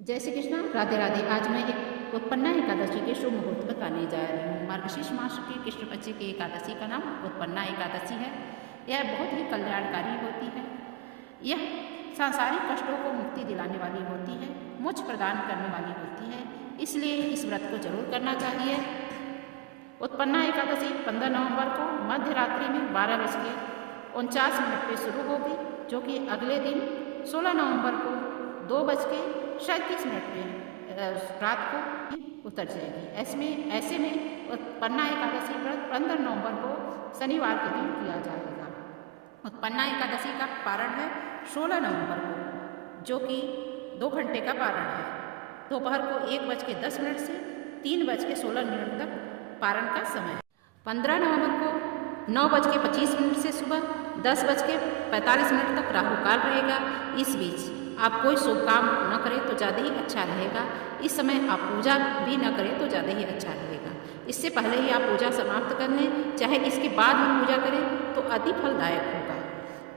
जय श्री कृष्ण, राधे राधे। आज मैं एक उत्पन्ना एकादशी के शुभ मुहूर्त बताने जा रही हूँ। मार्गशीर्ष मास की कृष्ण पक्ष की एकादशी का नाम उत्पन्ना एकादशी है। यह बहुत ही कल्याणकारी होती है। यह सांसारिक कष्टों को मुक्ति दिलाने वाली होती है, मोक्ष प्रदान करने वाली होती है, इसलिए इस व्रत को जरूर करना चाहिए। उत्पन्ना एकादशी 15 नवंबर को मध्य रात्रि में 12:49 पर शुरू होगी, जो कि अगले दिन 16 नवंबर को 2:37 पे रात को उतर जाएगी। ऐसे में उत्पन्ना एकादशी व्रत 15 नवंबर को शनिवार के दिन किया जाएगा। उत्पन्ना एकादशी का पारण है 16 नवंबर को, जो कि 2 घंटे का पारण है। दोपहर को 1:10 से 3:16 तक पारण का समय है। 15 नवंबर को 9:25 से सुबह 10:45 तक राहु काल रहेगा। इस बीच आप कोई शुभ काम न करें तो ज़्यादा ही अच्छा रहेगा। इस समय आप पूजा भी न करें तो ज़्यादा ही अच्छा रहेगा। इससे पहले ही आप पूजा समाप्त कर लें, चाहे इसके बाद भी पूजा करें तो अति फलदायक होगा।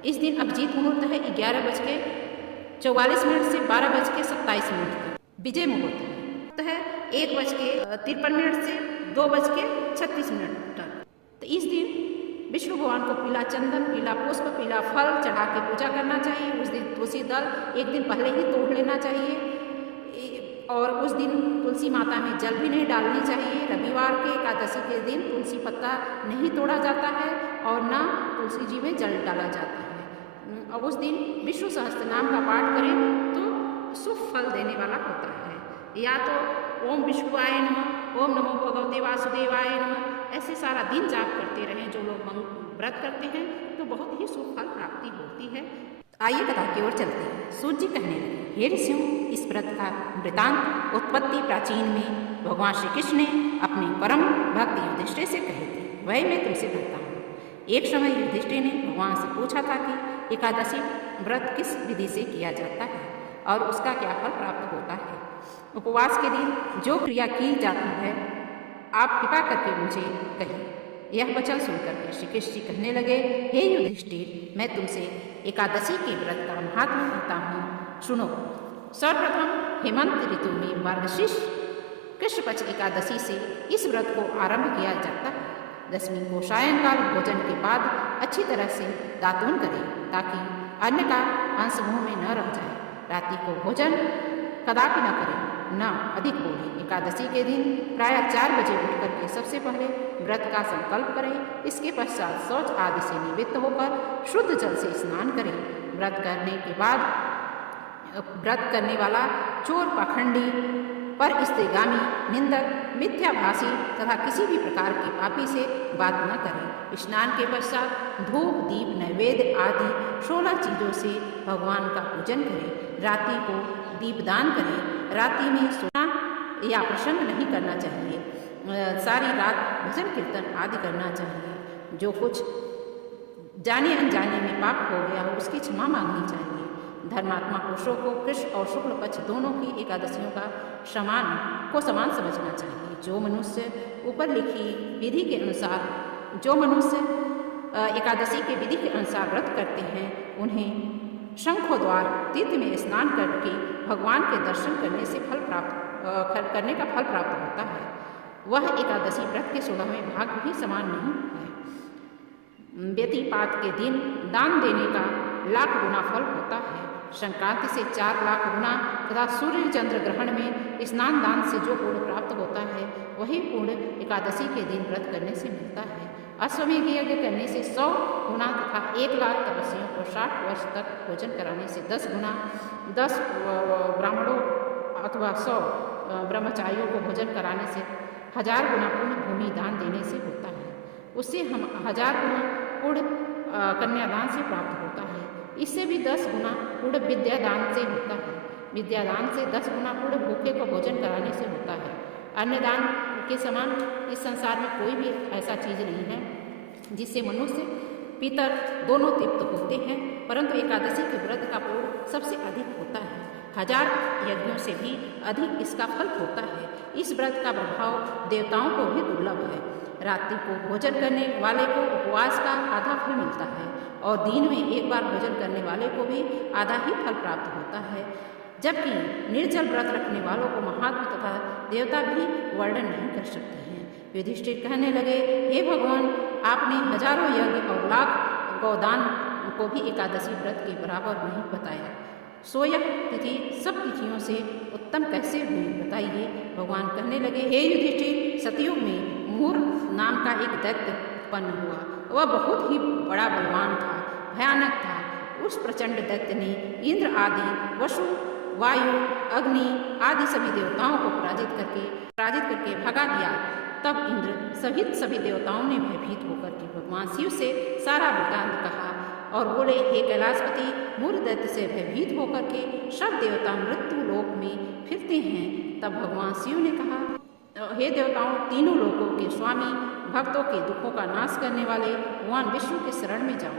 इस दिन अभिजीत मुहूर्त है 11:44 से 12:27 तक। विजय मुहूर्त है 1:53 से 2:36 तक। तो इस दिन विष्णु भगवान को पीला चंदन, पीला पुष्प, पीला फल चढ़ा के पूजा करना चाहिए। उस दिन तुलसी दल एक दिन पहले ही तोड़ लेना चाहिए और उस दिन तुलसी माता में जल भी नहीं डालनी चाहिए। रविवार के एकादशी के दिन तुलसी पत्ता नहीं तोड़ा जाता है और न तुलसी जी में जल डाला जाता है। और उस दिन विष्णु सहस्त्र नाम का पाठ करें तो शुभ फल देने वाला होता है। या तो ओम विष्णुवाय नमः, ओम नमो भगवते वासुदेवाय नमः, ऐसे सारा दिन जाप करते रहें। जो लोग व्रत करते हैं तो बहुत ही शुभ फल प्राप्ति होती है। आइए कथा की ओर चलते हैं। सूत जी कहने लगे, हे ऋषियों, इस व्रत का वृतांत उत्पत्ति प्राचीन में भगवान श्री कृष्ण ने अपने परम भक्त युधिष्ठिर से कहे थे, वही मैं तुमसे कहता हूँ। एक समय युधिष्ठिर ने भगवान से पूछा था कि एकादशी व्रत किस विधि से किया जाता है और उसका क्या फल प्राप्त होता है। उपवास के दिन जो क्रिया की जाती है आप कृपा करके मुझे कहिए। यह वचन सुनकर के श्री कृष्ण जी कहने लगे, हे युधिष्ठिर, मैं तुमसे एकादशी के व्रत का महात्म्य कहता हूँ, सुनो। सर्वप्रथम हेमंत ऋतु में मार्गशीर्ष कृष्ण पक्ष एकादशी से इस व्रत को आरंभ किया जाता है। दशमी को सायंकाल भोजन के बाद अच्छी तरह से दातून करें ताकि अन्न का अंश मुंह में न रह जाए। रात्रि को भोजन कदापि न करें, न अधिक बोलें। एकादशी के दिन प्रायः 4 बजे उठ करके सबसे पहले व्रत का संकल्प करें। इसके पश्चात शौच आदि से निवृत्त होकर शुद्ध जल से स्नान करें। व्रत करने के बाद व्रत करने वाला चोर, पाखंडी, पर स्त्रीगामी, निंदक, मिथ्याभाषी तथा किसी भी प्रकार के पापी से बात न करें। स्नान के पश्चात धूप, दीप, नैवेद्य आदि 16 चीज़ों से भगवान का पूजन करें। रात्रि को दीपदान करें। रात्रि में सोना या प्रसंग नहीं करना चाहिए। सारी रात भजन कीर्तन आदि करना चाहिए। जो कुछ जाने अनजाने में पाप हो गया हो उसकी क्षमा मांगनी चाहिए। धर्मात्मा पुरुषों को कृष्ण और शुक्ल पक्ष दोनों की एकादशियों का समान समझना चाहिए। जो मनुष्य ऊपर लिखी विधि के अनुसार एकादशी के विधि के अनुसार व्रत करते हैं, उन्हें शंखोद्वार तीर्थ में स्नान करके भगवान के दर्शन करने का फल प्राप्त होता है। वह एकादशी व्रत के 16वें भाग भी समान नहीं है। व्यतिपात के दिन दान देने का 1,00,000 गुना फल होता है। संक्रांति से 4,00,000 गुना तथा सूर्य चंद्र ग्रहण में स्नान दान से जो पुण्य प्राप्त होता है वही पुण्य एकादशी के दिन व्रत करने से मिलता है। अश्वमेध यज्ञ करने से 100 गुना तथा 1,00,000 तपस्वियों को 60 वर्ष तक भोजन कराने से 10 गुना, 10 ब्राह्मणों अथवा 100 ब्रह्मचारियों को भोजन कराने से 1000 गुना पुण्य भूमि दान देने से होता है। उससे हम 1000 गुना पुण्य कन्यादान से प्राप्त होता है। इससे भी 10 गुना पुण्य विद्यादान से होता है। विद्यादान से 10 गुना पुण्य भूखे को भोजन कराने से होता है। अन्नदान के समान इस संसार में कोई भी ऐसा चीज़ नहीं है जिससे मनुष्य पितर दोनों तृप्त होते हैं, परंतु एकादशी के व्रत का पुण्य सबसे अधिक होता है। 1000 यज्ञों से भी अधिक इसका फल होता है। इस व्रत का प्रभाव देवताओं को भी दुर्लभ है। रात्रि को भोजन करने वाले को उपवास का आधा फल मिलता है और दिन में एक बार भोजन करने वाले को भी आधा ही फल प्राप्त होता है। जबकि निर्जल व्रत रखने वालों को महात्मा तथा देवता भी वर्णन नहीं कर सकते हैं। युधिष्ठिर कहने लगे, हे भगवान, आपने हजारों यज्ञ और लाख गौदान को भी एकादशी व्रत के बराबर नहीं बताया। सो यह तिथि सब तिथियों से उत्तम कैसे हुई बताइए। भगवान कहने लगे, हे युधिष्ठिर, सतयुग में मूर नाम का एक दैत्य उत्पन्न हुआ। वह बहुत ही बड़ा बलवान था, भयानक था। उस प्रचंड दैत्य ने इंद्र आदि, वसु, वायु, अग्नि आदि सभी देवताओं को पराजित करके भगा दिया। तब इंद्र सहित सभी देवताओं ने भयभीत होकर के भगवान शिव से सारा वृत्तांत कहा और बोले, हे कैलाशपति, मूर दैत्य से भयभीत होकर के सब देवता मृत्यु लोक में फिरते हैं। तब भगवान शिव ने कहा, हे देवताओं, तीनों लोकों के स्वामी, भक्तों के दुखों का नाश करने वाले भगवान विष्णु के शरण में जाओ।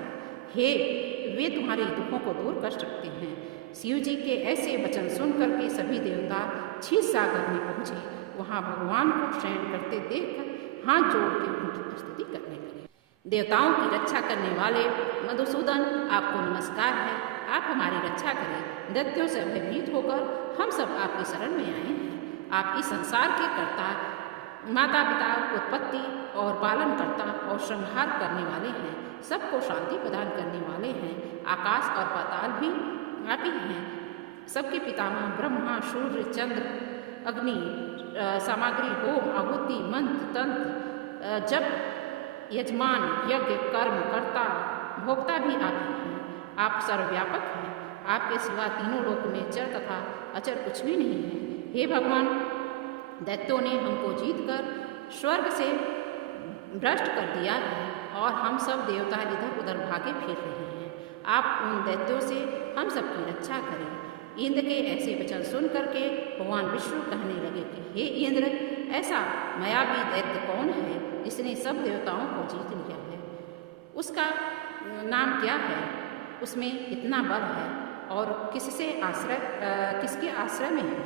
वे तुम्हारे दुखों को दूर कर सकते हैं। शिव जी के ऐसे वचन सुनकर के सभी देवता क्षीर सागर में पहुँचे। वहाँ भगवान को शयन करते देखकर हाथ जोड़ के उनकी स्तुति करने लगे। देवताओं की रक्षा करने वाले मधुसूदन, आपको नमस्कार है। आप हमारी रक्षा करें। दैत्यों से भयभीत होकर हम सब आपकी शरण में आए हैं। आप इस संसार के कर्ता, माता पिता, उत्पत्ति और पालन करता और संहार करने वाले हैं। सबको शांति प्रदान करने वाले हैं। आकाश और पाताल भी आप ही हैं। सबके पितामह ब्रह्मा, सूर्य, चंद्र, अग्नि, सामग्री, होम, आहुति, मंत्र, तंत्र, जप, यजमान, यज्ञ, कर्म, कर्ता, भोक्ता भी आप ही हैं। आप सर्वव्यापक हैं। आपके सिवा तीनों लोक में चर तथा अचर कुछ भी नहीं है। हे भगवान, दैत्यों ने हमको जीतकर स्वर्ग से भ्रष्ट कर दिया है और हम सब देवता इधर उधर भागे फिर रहे हैं। आप उन दैत्यों से हम सबकी रक्षा करें। इंद्र के ऐसे वचन सुन करके भगवान विष्णु कहने लगे कि हे इंद्र, ऐसा मायावी दैत्य कौन है जिसने सब देवताओं को जीत लिया है? उसका नाम क्या है? उसमें कितना बल है और किसके आश्रय में है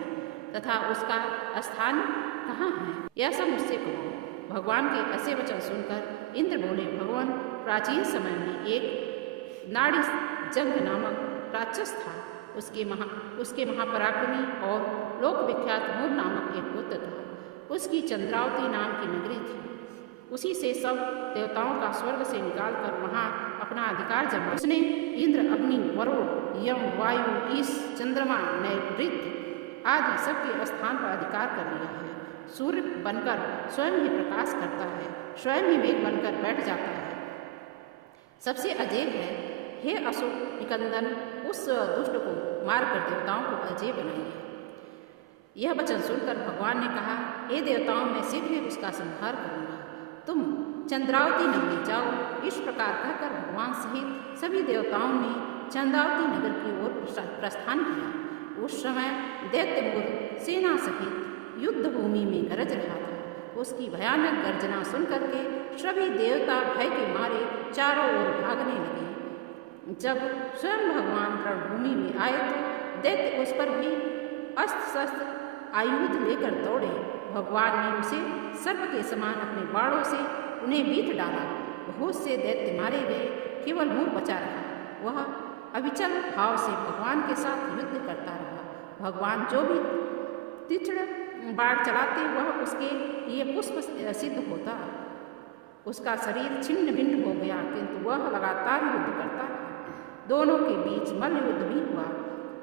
तथा उसका स्थान कहाँ है? यह सब मुझसे कहो। भगवान के ऐसे वचन सुनकर इंद्र बोले, भगवान, प्राचीन समय में एक नाड़ी जंग नामक राक्षस था। उसके महापराक्रमी और लोक विख्यात मूर नामक एक पुत्र था। उसकी चंद्रावती नाम की नगरी थी। उसी से सब देवताओं का स्वर्ग से निकालकर वहाँ अपना अधिकार जमा। उसने इंद्र, अग्नि, वरुण, यम, वायु, ईश, चंद्रमा, नैऋत्य आदि सबके स्थान पर अधिकार कर लिया है। सूर्य बनकर स्वयं ही प्रकाश करता है, स्वयं ही मेघ बनकर बैठ जाता है, सबसे अजेय है। हे अशोक निकंदन, उस दुष्ट को मारकर देवताओं को अजेय बनाइए। यह वचन सुनकर भगवान ने कहा, हे देवताओं, मैं शीघ्र ही उसका संहार करूँगा। तुम चंद्रावती नगरी जाओ। इस प्रकार कहकर भगवान सहित सभी देवताओं ने चंद्रावती नगर की ओर प्रस्थान किया। उस समय दैत्य मूर सेना सहित युद्ध भूमि में गरज रहा था। उसकी भयानक गर्जना सुन करके सभी देवता भय के मारे चारों ओर भागने लगे। जब स्वयं भगवान रणभूमि में आए तो दैत्य उस पर भी अस्त्र शस्त्र आयुध लेकर दौड़े। भगवान ने उसे सर्प के समान अपने बाणों से उन्हें बीत डाला। बहुत से दैत्य मारे गए, केवल मूर बचा रहा। वह अविचल भाव से भगवान के साथ युद्ध करता रहा। भगवान जो भी तीक्ष्ण बाण चलाते वह उसके लिए पुष्प सिद्ध होता। उसका शरीर छिन्न भिन्न हो गया, किंतु वह लगातार युद्ध करता रहा। दोनों के बीच मल्ल युद्ध भी हुआ।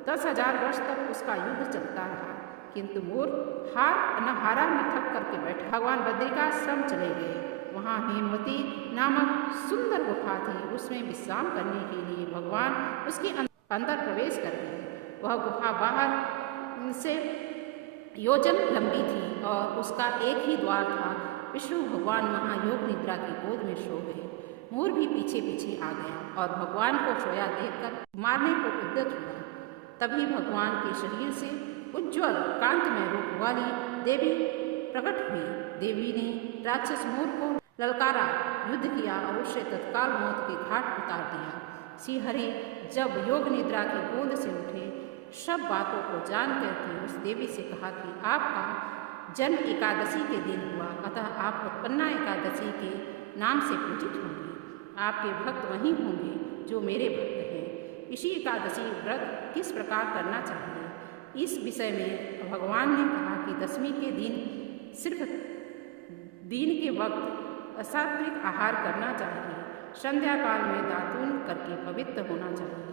10,000 वर्ष तक उसका युद्ध चलता रहा, किंतु मूर हारा न थक करके बैठा। भगवान बद्रिकाश्रम चले गए। वहाँ हेमवती नामक सुंदर गुफा थी। उसमें विश्राम करने के लिए भगवान उसके अंदर प्रवेश कर गए। वह गुफा बाहर से योजन लंबी थी और उसका एक ही द्वार था। विष्णु भगवान वहाँ योग निद्रा की गोद में सो गए। मूर भी पीछे पीछे आ गया और भगवान को सोया देखकर मारने को उद्यत हुआ। तभी भगवान के शरीर से उज्ज्वल कांतमय रूप वाली देवी प्रकट हुई। देवी ने राक्षस मूर को ललकारा, युद्ध किया और उसे तत्काल मौत के घाट उतार दिया। श्री हरि जब योग निद्रा की गोद से उठे, सब बातों को जान करके उस देवी से कहा कि आपका जन्म एकादशी के दिन हुआ, अतः आप उत्पन्ना एकादशी के नाम से पूजित होंगे। आपके भक्त वही होंगे जो मेरे भक्त हैं। इसी एकादशी व्रत किस प्रकार करना चाहिए? इस विषय में भगवान ने कहा कि दशमी के दिन सिर्फ दिन के वक्त असात्विक आहार करना चाहिए, संध्या काल में दातून करके पवित्र होना चाहिए,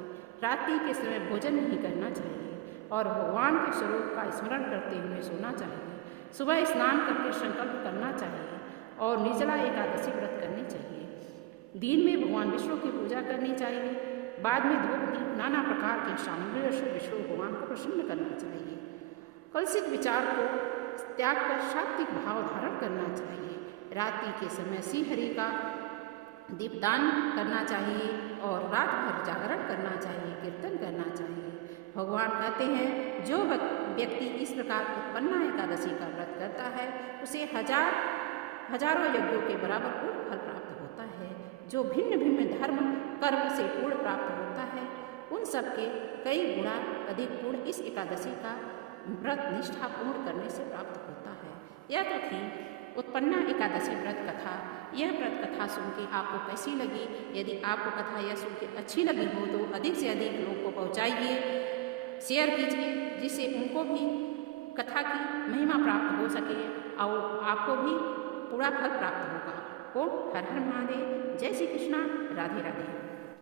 रात्रि के समय भोजन नहीं करना चाहिए और भगवान के स्वरूप का स्मरण करते हुए सोना चाहिए। सुबह स्नान करके संकल्प करना चाहिए और निर्जला एकादशी व्रत करनी चाहिए। दिन में भगवान विष्णु की पूजा करनी चाहिए, बाद में धूप दीप नाना प्रकार की सामग्रियों से विष्णु भगवान को प्रसन्न करना चाहिए। कलुषित विचार को त्याग कर सात्विक भाव धारण करना चाहिए। रात्रि के समय श्रीहरि का दीपदान करना चाहिए और रात भर जागरण करना चाहिए, कीर्तन करना चाहिए। भगवान कहते हैं जो व्यक्ति इस प्रकार उत्पन्ना एकादशी का व्रत करता है उसे हजारों यज्ञों के बराबर पूर्ण फल प्राप्त होता है। जो भिन्न भिन्न धर्म कर्म से पूर्ण प्राप्त होता है उन सबके कई गुणा अधिक पूर्ण इस एकादशी का व्रत निष्ठा पूर्ण करने से प्राप्त होता है। यह तो थी उत्पन्ना एकादशी व्रत कथा। यह व्रत कथा सुन के आपको कैसी लगी? यदि आपको कथा यह सुन के अच्छी लगी हो तो अधिक से अधिक लोग को पहुँचाइए, शेयर कीजिए, जिससे उनको भी कथा की महिमा प्राप्त हो सके और आपको भी पूरा फल प्राप्त होगा। ओम हर हर महादेव। जय श्री कृष्णा। राधे राधे।